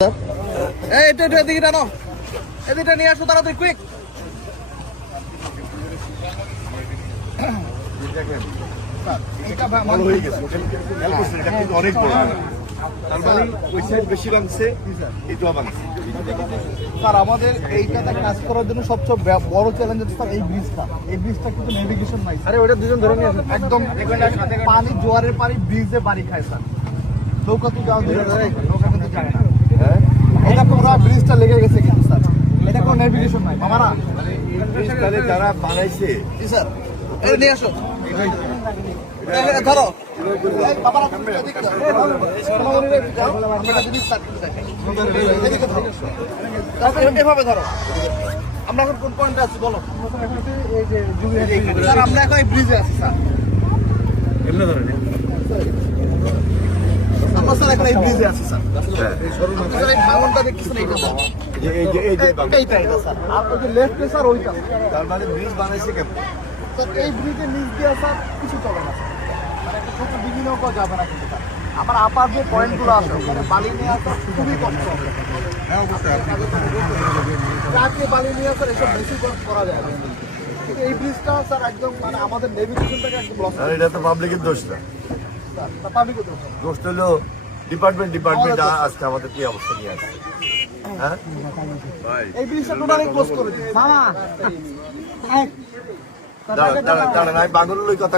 এদিকে টানো, এদিকে নিয়ে আসো তাড়াতাড়ি, কুইক। অনেক বড়, তার মানে ওই সাইড বেশি ভাঙছে, এটাও ভাঙছে। স্যার আমাদের এইটাতে কাজ করার জন্য সবচেয়ে বড় চ্যালেঞ্জ হচ্ছে স্যার এই ব্রিজটা। এই ব্রিজটা কিন্তু নেভিগেশন নাই। আরে ওটা দুজন ধরে নিয়ে আসেন একদম। পানি, জোয়ারের পানি ব্রিজে বাড়ি খায় স্যার। নৌকা তো যাওয়া দূরে, নৌকা কিন্তু যায় না। এটা পুরো ব্রিজটা লেগে গেছে কিন্তু স্যার, এটা কোনো নেভিগেশন নাই মামারা। তাহলে যারা বানাইছে, জি স্যার, এটা নিয়ে আসো, ধরো। এভাবে ধরো। আমরা এখন কোন পয়েন্টে আছি বলো? স্যার আমরা এখন এই ব্রিজে আছি স্যার। আমরা স্যার এখন এই ব্রিজে আছি স্যার। আপনারা এই ভাঙনটা দেখতেছেন, এইটা স্যার। আর ওই যে লেফটে স্যার ওইটা। তার মানে ব্রিজ বানাইছে কেমন? স্যার এই ব্রিজের নিচ দিয়ে স্যার কিছু চলে না স্যার, মানে একটা ছোট বিঘিনেও করা যাবে না কিন্তু স্যার। আমার আপার যে পয়েন্টগুলো আছে ওখানে বালি নিয়ে আসা খুবই কষ্ট হবে। ট্রাকে বালি নিয়ে আসার এসব বেশি করা যায় না। কিন্তু এই ব্রিজটা স্যার একদম মানে আমাদের নেভিগেশনটাকে একদম লস। এটা তো পাবলিকের দোষ না, স্যার পাবলিক দোষ হলো ডিপার্টমেন্ট আজকে আমাদের কি অবস্থা নিয়ে আসছে। হ্যাঁ, এই ব্রিজটা টোটালি ক্লোজ করে দিই মামা। দাঁড়া, বাঙালির কথা